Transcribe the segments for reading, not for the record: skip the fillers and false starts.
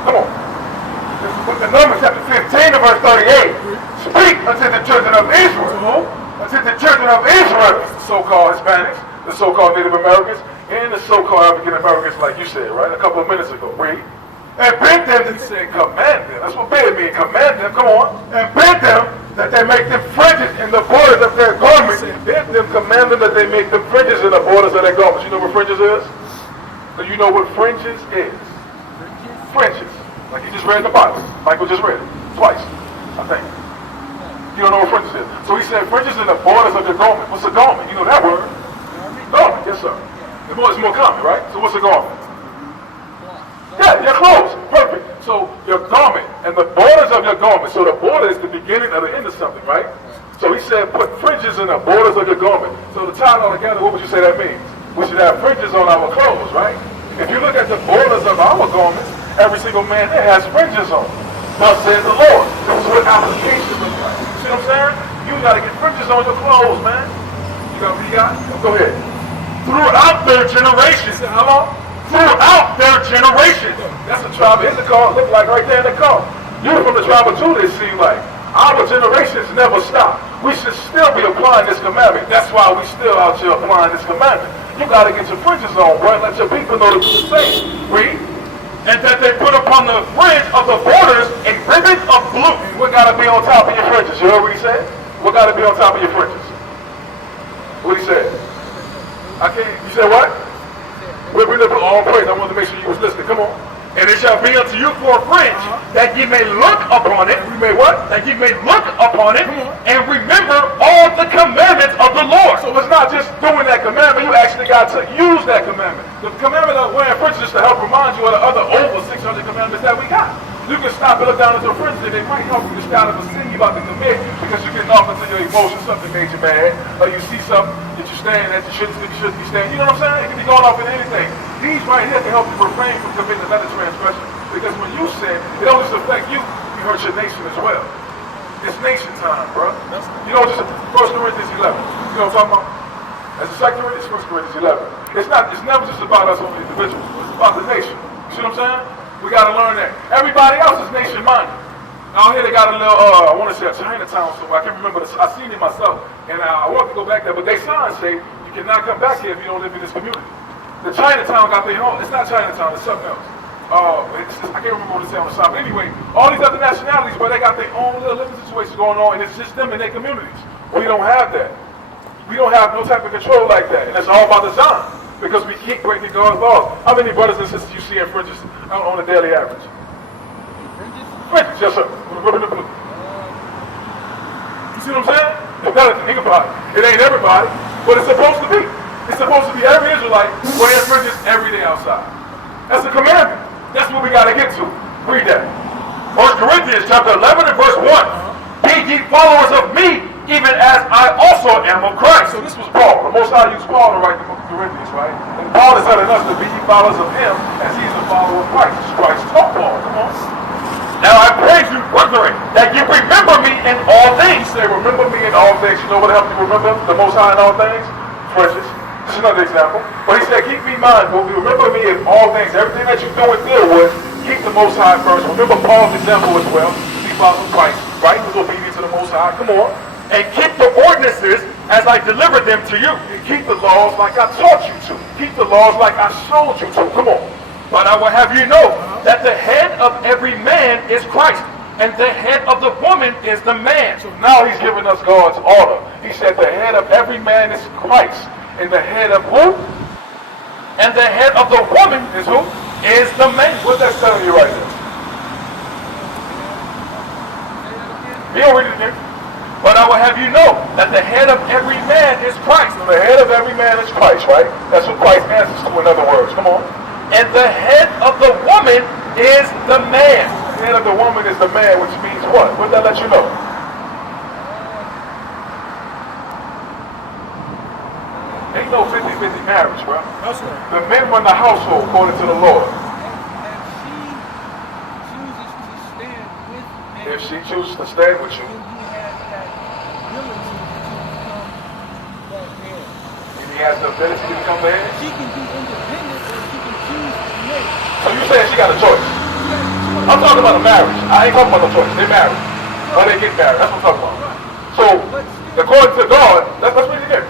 Come on. This is what the Numbers chapter 15 and verse 38. Speak unto the children of Israel, unto the children of Israel, the so-called Hispanics, the so-called Native Americans, and the so-called African Americans, like you said, right? A couple of minutes ago. Read. And bid them, he said, command them. That's what bid means, command them, come on. And bid them that they make them fringes in the borders of their garments. And bid them, command them that they make them fringes in the borders of their garments. You know what fringes is? Do you know what fringes is? Fringes. Like you just read in the Bible. Michael just read it. Twice, I think. You don't know what fringes is. So he said fringes in the borders of the garment. What's a garment? You know that word? Garment, yes sir. It's more common, right? So what's a garment? Yeah, your clothes. Perfect. So your garment and the borders of your garment. So the border is the beginning or the end of something, right? So he said put fringes in the borders of your garment. So to tie it all together, what would you say that means? We should have fringes on our clothes, right? If you look at the borders of our garments, every single man there has fringes on. Thus says the Lord. This is what application looks like. You see what I'm saying? You got to get fringes on your clothes, man. You got what you got? Go ahead. Throughout their generations. How long? Throughout their generations. That's the tribe of Issachar. Look like right there in the car. You're from the tribe of Judah, it seems like. Our generations never stop. We should still be applying this commandment. That's why we still out here applying this commandment. You got to get your fringes on, bro. Let your people know to do the same. Read. And that they put upon the fringe of the borders a ribbon of blue. What got to be on top of your fringes? You heard what he said? What got to be on top of your fringes? What he said? I can't. You said what? We're going to put all praise. I wanted to make sure you was listening. Come on. And it shall be unto you for a fringe, that ye may look upon it. We may what? That ye may look upon it, and remember all the commandments of the Lord. So it's not just doing that commandment, you actually got to use that commandment. The commandment of wearing fringes is to help remind you of the other over 600 commandments that we got. You can stop and look down at your fringes, and it might help you to start a sin you about to commit, because you're getting off into your emotions, something made you mad, or you see something that you're staying that you shouldn't be staying. You know what I'm saying? It can be going off in anything. These right here can help you refrain from committing another transgression. Because when you sin, it don't just affect you, you hurt your nation as well. It's nation time, bro. You know, just 1 Corinthians 11. You know what I'm talking about? As a 2 Corinthians, 1 Corinthians 11. It's never just about us as individuals. It's about the nation. You see what I'm saying? We got to learn that. Everybody else is nation-minded. Out here they got a little, I want to say a Chinatown somewhere. I can't remember. I seen it myself. And I want to go back there. But they signs say, you cannot come back here if you don't live in this community. The Chinatown got their own. It's not Chinatown. It's something else. I can't remember what it's on the side. But anyway, all these other nationalities, where they got their own little living situations going on, and it's just them in their communities. We don't have that. We don't have no type of control like that. And it's all by design. Because we keep breaking God's laws. How many brothers and sisters you see in fringes on a daily average? Fringes, yes sir. With a ribbon of blue. You see what I'm saying? You gotta think about it. It ain't everybody, but it's supposed to be. It's supposed to be every Israelite wearing fringes every day outside. That's a commandment. That's what we got to get to. Read that. 1 Corinthians chapter 11 and verse 1. Be ye followers of me, even as I also am of Christ. So this was Paul. The Most High used Paul to write the book of Corinthians, right? And Paul is telling us to be ye followers of him as he's a follower of Christ. Christ taught Paul. Come on. Now I praise you, brethren, that you remember me in all things. Say, remember me in all things. You know what helps you remember the Most High in all things? Fringes. This is another example. But he said, keep me mindful. Remember me in all things. Everything that you do and deal with, keep the Most High first. Remember Paul's example as well. He followed Christ, right? He was obedient to the Most High. Come on. And keep the ordinances as I delivered them to you. And keep the laws like I taught you to. Keep the laws like I showed you to. Come on. But I will have you know that the head of every man is Christ, and the head of the woman is the man. So now he's giving us God's order. He said the head of every man is Christ, and the head of who? And the head of the woman is who? Is the man. What's that telling you right there? You don't read it again. But I will have you know that the head of every man is Christ. So the head of every man is Christ, right? That's what Christ answers to, in other words. Come on. And the head of the woman is the man. The head of the woman is the man, which means what? What does that let you know? Ain't no 50-50 marriage, bro. That's right. The men run the household according to the Lord. If she chooses to stand with If she chooses to stand with me, you, then he has that ability to become that head. he has the ability to become the head. She can be independent, or she can choose to be married. So you saying she got a choice? I'm talking about a marriage. I ain't talking about no choice. They married. Or they get married. That's what I'm talking about. So, according to God, let's read it again.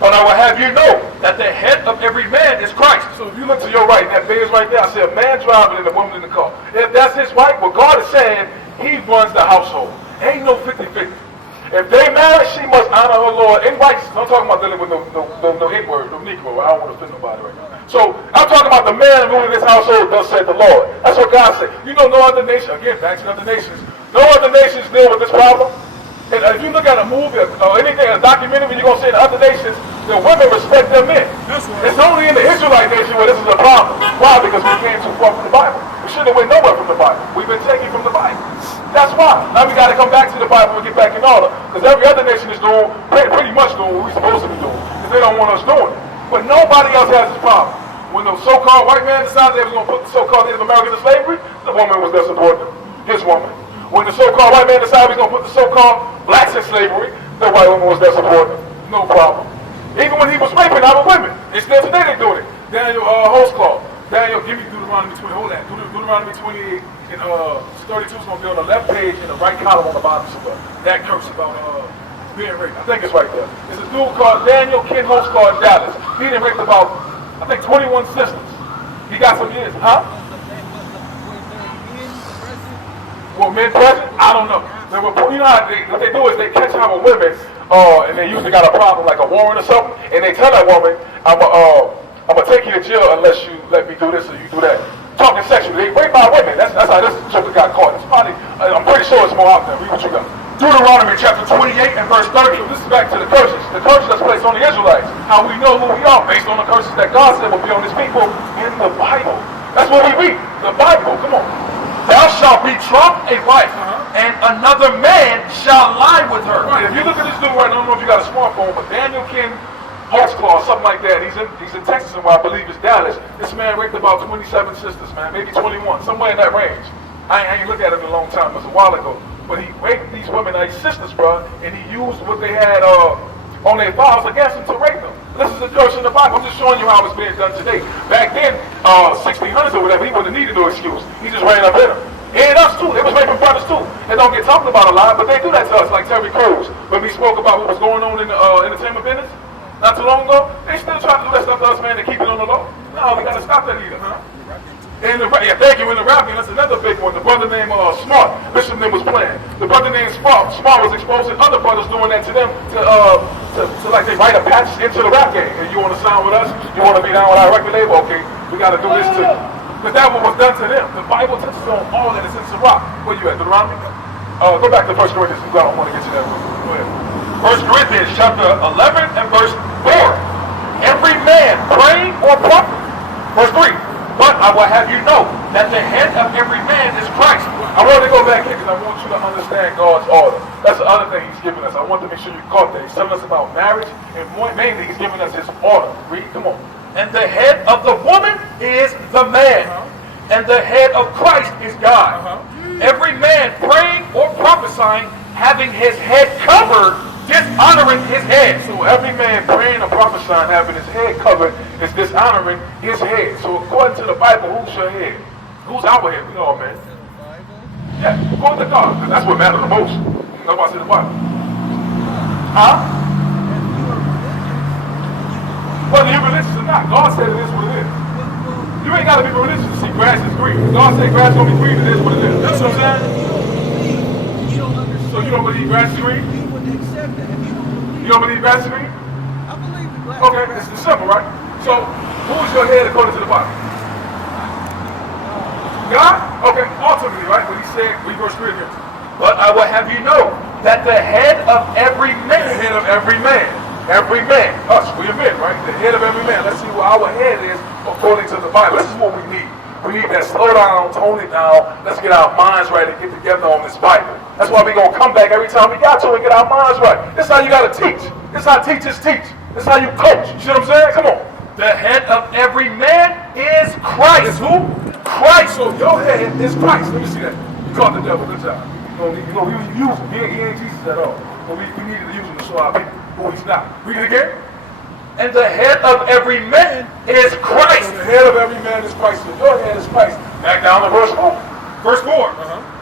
But I will have you know that the head of every man is Christ. So if you look to your right, that man is right there. I see a man driving and a woman in the car. If that's his wife, what God is saying, he runs the household. Ain't no 50-50. If they marry, she must honor her Lord in righteousness. I'm talking about dealing with no N-word, no Negro. I don't want to offend nobody right now. So I'm talking about the man ruling this household, thus said the Lord. That's what God said. You know, no other nation, again, back to other nations, no other nations deal with this problem. And if you look at a movie or anything, a documentary, you're going to see in other nations, the women respect their men. That's right. It's only in the Israelite nation where this is a problem. Why? Because we came too far from the Bible. We shouldn't have went nowhere from the Bible. We've been taken from the Bible. That's why. Now we got to come back to the Bible and get back in order. Because every other nation is doing, pretty much doing what we're supposed to be doing. Because they don't want us doing it. But nobody else has this problem. When the so-called white man decided they was going to put the so-called Native Americans in slavery, the woman was there supporting them. His woman. When the so-called white man decided he was going to put the so-called blacks in slavery, the white woman was there supporting them. No problem. Even when he was raping other women, it's still today they doing it. Daniel Host Claw. Daniel, give me Deuteronomy 20. Hold that. Deuteronomy 28 and 32 is going to be on the left page and the right column on the bottom somewhere. That curse about being raped. I think it's right there. It's a dude called Daniel Ken Host Claw in Dallas. He done raped about, I think, 21 sisters. He got some years. Huh? Well, men present? I don't know. You know how what they do is they catch our women, and they usually got a problem like a warrant or something, and they tell that woman, I'm gonna take you to jail unless you let me do this or you do that. Talking sexually, they rape our women. That's how this joker got caught. It's probably, I'm pretty sure it's more out there. Read what you got. Deuteronomy chapter 28 and verse 30. This is back to the curses. The curses that's placed on the Israelites. How we know who we are based on the curses that God said will be on his people in the Bible. That's what we read. The Bible. Come on. Thou shalt betroth a wife, and another man shall lie with her. Right. If you look at this dude right now, I don't know if you got a smartphone, but Daniel King Horseclaw or something like that. He's in Texas, and I believe it's Dallas. This man raped about 27 sisters, man, maybe 21, somewhere in that range. I ain't looked at it in a long time. It was a while ago. But he raped these women, these sisters, bro, and he used what they had on their files against them to rape them. This is a curse in the Bible. I'm just showing you how it's being done today. Back then, 1600s or whatever, he wouldn't have needed no excuse. He just ran up in them. And us too. They was raping brothers too. They don't get talked about a lot, but they do that to us, like Terry Crews. When we spoke about what was going on in the entertainment business not too long ago, they still try to do that stuff to us, man, to keep it on the low. No, we gotta stop that either, huh? And thank you. In the rapping, that's another big one. The brother named Smart, Bishop name was playing. The brother named Smart was exposing other brothers doing that to them to like they write a patch into the rap game. And you want to sign with us? You want to be down with our record label? Okay, we got to do this too. Because that one was done to them. The Bible touches on all that. It's in Sirach. Where you at, Deuteronomy? Go back to 1 Corinthians. I don't want to get to that one. Go ahead. 1 Corinthians chapter 11 and verse 4. Every man praying or prophet. Verse 3. But I will have you know that the head of every man is Christ. I want to go back here because I want you to understand God's order. That's the other thing he's giving us. I want to make sure you caught that. He's telling us about marriage, and mainly he's giving us his order. Read, come on. And the head of the woman is the man. And the head of Christ is God. Every man praying or prophesying, having his head covered, dishonoring his head. So every man praying or prophesying, having his head covered, is dishonoring his head. So according to the Bible, who's your head? Who's our head? We know, man. Yeah, according to God, because that's what matters the most. Nobody said the Bible. Huh? Whether you're religious or not, God said it is what it is. You ain't got to be religious to see grass is green. God said grass gonna be green, it is what it is. That's what I'm saying. You don't understand. So you don't believe grass is green? You wouldn't accept that if you don't believe. You don't believe grass is green? I believe the grass. Okay, it's simple, right? So who is your head according to the Bible? God? Okay, ultimately, right? When he said, read verse 3 again. But I will have you know that the head of every man. The head of every man. Every man, us, we are men, right? The head of every man. Let's see what our head is according to the Bible. This is what we need. We need that slow down, tone it down. Let's get our minds right and get together on this Bible. That's why we're going to come back every time we got to and get our minds right. This is how you got to teach. This is how teachers teach. This is how you coach. You see what I'm saying? Come on. The head of every man is Christ. Is who? Christ. So your head is Christ. Let me see that. You caught the devil. Good job. You know, we use him. He ain't Jesus at all. But we needed to use him to show our people who he's not. Read it again. And the head of every man is Christ. And the head of every man is Christ. So your head is Christ. Back down to verse 4. Verse 4.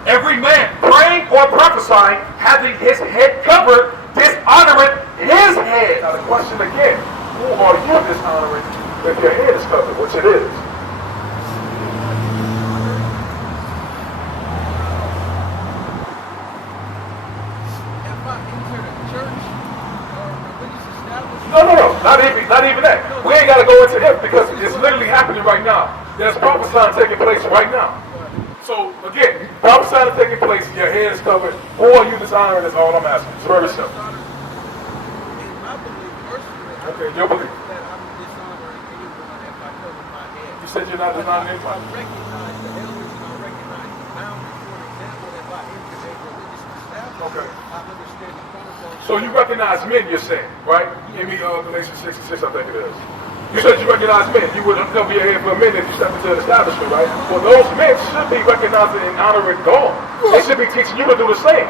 Every man praying or prophesying, having his head covered, dishonoreth his head. Now the question again, who are you dishonoring if your head is covered? Which it is. No. Not even that. We ain't got to go into it because it's literally happening right now. There's prophesying taking place right now. So, again, prophesying taking place, your head is covered, who are you dishonoring is all I'm asking. It's very simple. Okay, your belief. That I'm dishonoring anyone if I cover my head. You said you're not dishonoring I anybody? recognize the elders and I recognize the boundaries. For example, if I enter a religious establishment, Okay. I understand the protocols. So you recognize men, you're saying, right? Give me Galatians 6:6, I think it is. You said you recognize men. You would uncover your head for a minute if you step into an establishment, right? Well, those men should be recognizing and honoring God. They should be teaching you to do the same.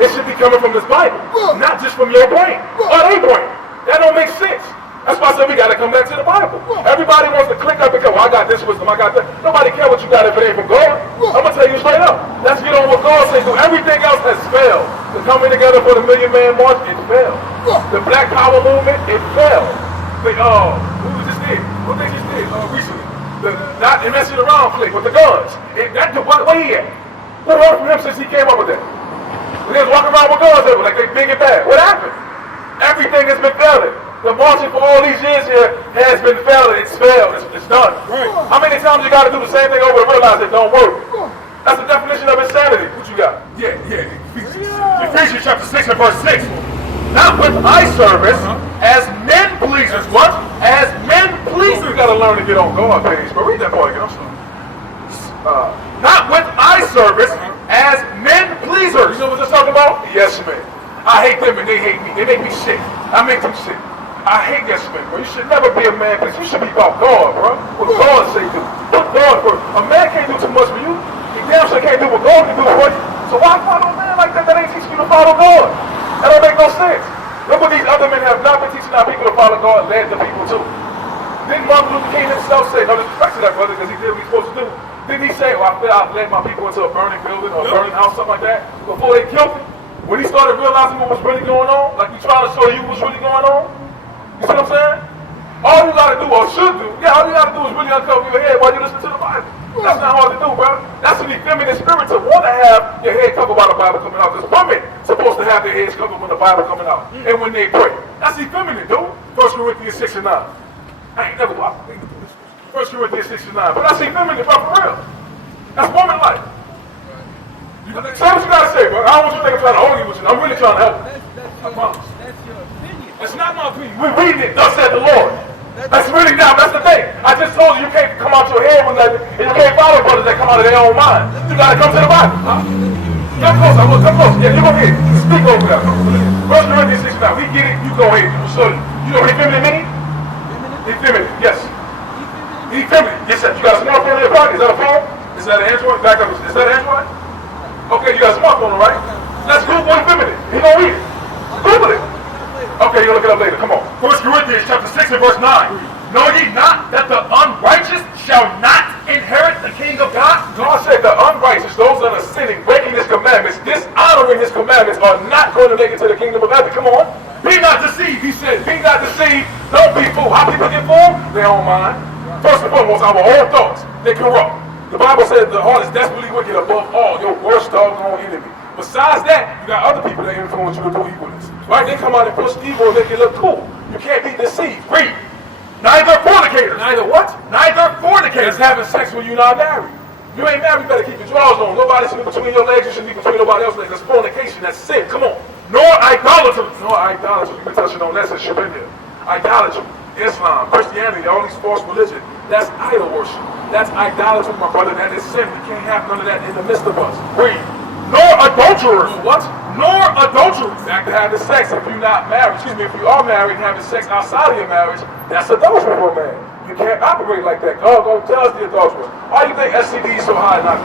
It should be coming from this Bible, not just from your brain or their brain. That don't make sense. That's why I said we got to come back to the Bible. Everybody wants to click up and go, well, I got this wisdom, I got that. Nobody cares what you got if it ain't from God. I'm going to tell you straight up. Let's get on what God says. Everything else has failed. The coming together for the Million Man March, it failed. The Black Power movement, it failed. Who just did? What they just did recently? The not messing around click with the guns. Where he at? Who heard from him since he came up with that? They was walking around with guns over like they big and bad. What happened? Everything has been failing. The marching for all these years here has been failing. It's failed. It's done. Right. How many times you got to do the same thing over and realize it don't work? That's the definition of insanity. What you got? Yeah. Ephesians chapter 6 and verse 6. Not with eye service as men pleasers. What? As men pleasers. You got to learn to get on God page. But read that part again. I'm sorry. Not with eye service as men pleasers. You know what they're talking about? Yes, man. I hate them and they hate me. They make me sick. I make them sick. I hate yes men, bro. You should never be a man pleaser. You should be about God, bro. What God say do. Put God first. A man can't do too much for you. He damn sure can't do what God can do for you. So why follow a man like that ain't teaching you to follow God? That don't make no sense. Look what these other men have not been teaching our people to follow God, led the people too. Didn't Martin Luther King himself say, no disrespect to that brother because he did what he's supposed to do. Didn't he say, well, I feel I've led my people into a burning building or a burning house, something like that, before they killed him? When he started realizing what was really going on, like he's trying to show you what's really going on, you see what I'm saying? All you gotta do, or should do, all you gotta do is really uncover your head while you listen to the Bible. That's not hard to do, bro. That's an effeminate spirit to want to have your head covered by the Bible coming out. Because women supposed to have their heads covered when the Bible coming out and when they pray. That's effeminate, dude. 1 Corinthians 6 and 9. I ain't never watched 1 Corinthians 6 and 9. But that's effeminate, bro, for real. That's woman-like. Say what you gotta say, bro. I don't want you to think I'm trying to argue with you. I'm really trying to help you. I promise. That's your opinion. It's not my opinion. We're reading it. Thus said the Lord. That's really now. That's the thing. I just told you you can't come out your head with nothing, and you can't follow brothers that come out of their own mind. You gotta come to the Bible. Huh? Come close. I will come close. Yeah, you go ahead. Speak over there. 1 Corinthians 6 now. We get it. You go ahead. You know what effeminate mean? Effeminate. Yes. Effeminate. Yes, sir. You got a smartphone in your pocket. Is that a phone? Is that an Android? Back up. Is that an Android? Okay, you got a smartphone, right? Let's Google effeminate. He gonna read it. Google it. Okay, you'll look it up later. Come on. 1 Corinthians chapter 6 and verse 9. Know ye not that the unrighteous shall not inherit the kingdom of God? God said the unrighteous, those that are sinning, breaking his commandments, dishonoring his commandments, are not going to make it to the kingdom of heaven. Come on. Be not deceived. He said, be not deceived. Don't be fooled. How people get fooled? Their own mind. First and foremost, our own thoughts. They corrupt. The Bible says the heart is desperately wicked above all, your worst doggone enemy. Besides that, you got other people that influence you to do evilness. Right? They come out and push evil and make it look cool. You can't be deceived. Read. Neither fornicators. Neither what? Neither fornicators having sex when you're not married. You ain't married, you better keep your drawers on. Nobody should be between your legs, you shouldn't be between nobody else's legs. That's fornication, that's sin. Come on. Nor idolaters. Nor idolaters. You've been touching on that since you've been here. Idolatry, Islam, Christianity, all these false religions. That's idol worship. That's idolatry, my brother. That is sin. We can't have none of that in the midst of us. Read. Nor adulterers. What? Nor adulterers. Back to having sex if you're not married. Excuse me, if you are married and having sex outside of your marriage, that's adultery for a man. You can't operate like that. God tells the adulterer. Why do you think STD is so high in our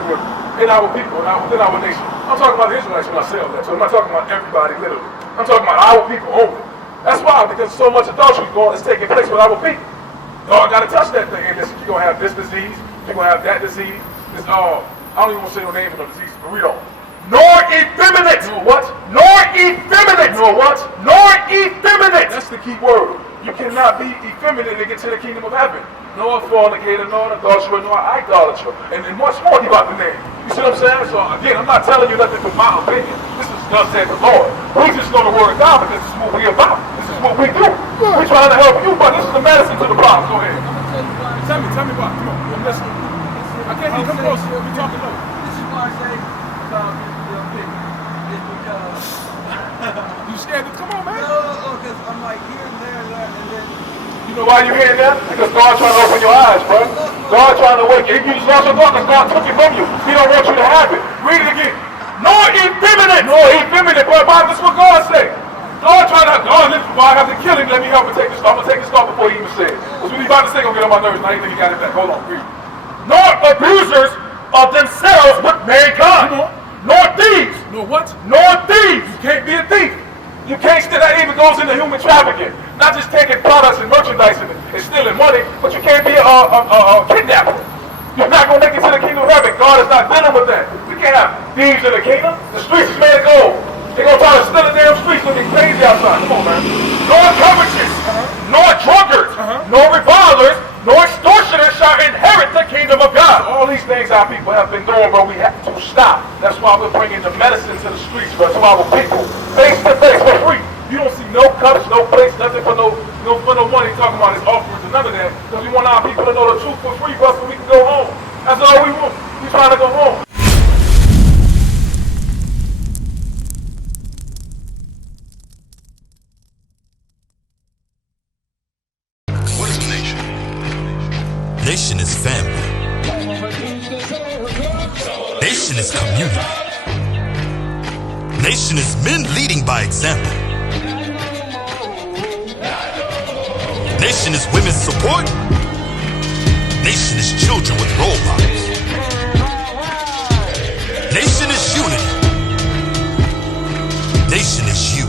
people, in our nation? I'm talking about the Israelites when I say all that. So I'm not talking about everybody, literally. I'm talking about our people only. That's why, because so much adultery is taking place with our people. God got to touch that thing. And listen, you're going to have this disease. You're going to have that disease. This, I don't even want to say no name of the disease, but read on. Nor effeminate. Nor what? Nor effeminate. Nor what? Nor effeminate. That's the key word. You cannot be effeminate and get to the kingdom of heaven. Nor a fornicator, nor an adulterer, nor an idolater. And much more about the name. You see what I'm saying? So again, I'm not telling you nothing from my opinion. This is thus said the Lord. We just know the word of God because this is what we about. This is what we do. We're trying to help you, but this is the medicine to the problem. Go ahead. I'm gonna Tell me why. Come on, I'm listening. I can't even come close. We're talking low. This is why I say about your opinion. It's because You scared to come on, man? because I'm like here and there and then You know why you're hearing that? Because God's trying to open your eyes, bro. God's trying to wake you. If you just lost your thought, because God took it from you. He don't want you to have it. Read it again. Nor effeminate. Nor effeminate, bro. This is what God said. God trying to, listen, why I have to kill him, let me help him take this thought. I'm going to take this thought before he even says it. Because what he's about to say going to get on my nerves, and I didn't think he got it back. Hold on, read. Nor abusers of themselves with mankind. Nor thieves. Nor what? Nor thieves. You can't be a thief. You can't steal. That even goes into human trafficking. Not just taking products and merchandise and stealing money, but you can't be a kidnapper. You're not going to make it to the kingdom of heaven. God is not dealing with that. We can't have thieves in the kingdom. The streets is made of gold. They're going to try to steal the damn streets looking crazy outside. Come on, man. Nor covetous. Nor drunkards. Nor revilers. Nor extortioners shall inherit the kingdom of God. All these things our people have been doing, bro, we have to stop. That's why we're bringing the medicine to the streets, bro, to our people. Face to face, for free. You don't see no cups, no plates, nothing for no money talking about his offerings and none of that. Because we want our people to know the truth for free, bro, so we can go home. That's all we want. We're trying to go home. What is a nation? Nation is family. Nation is community. Nation is men leading by example. Nation is women's support. Nation is children with role models. Nation is unity. Nation is you.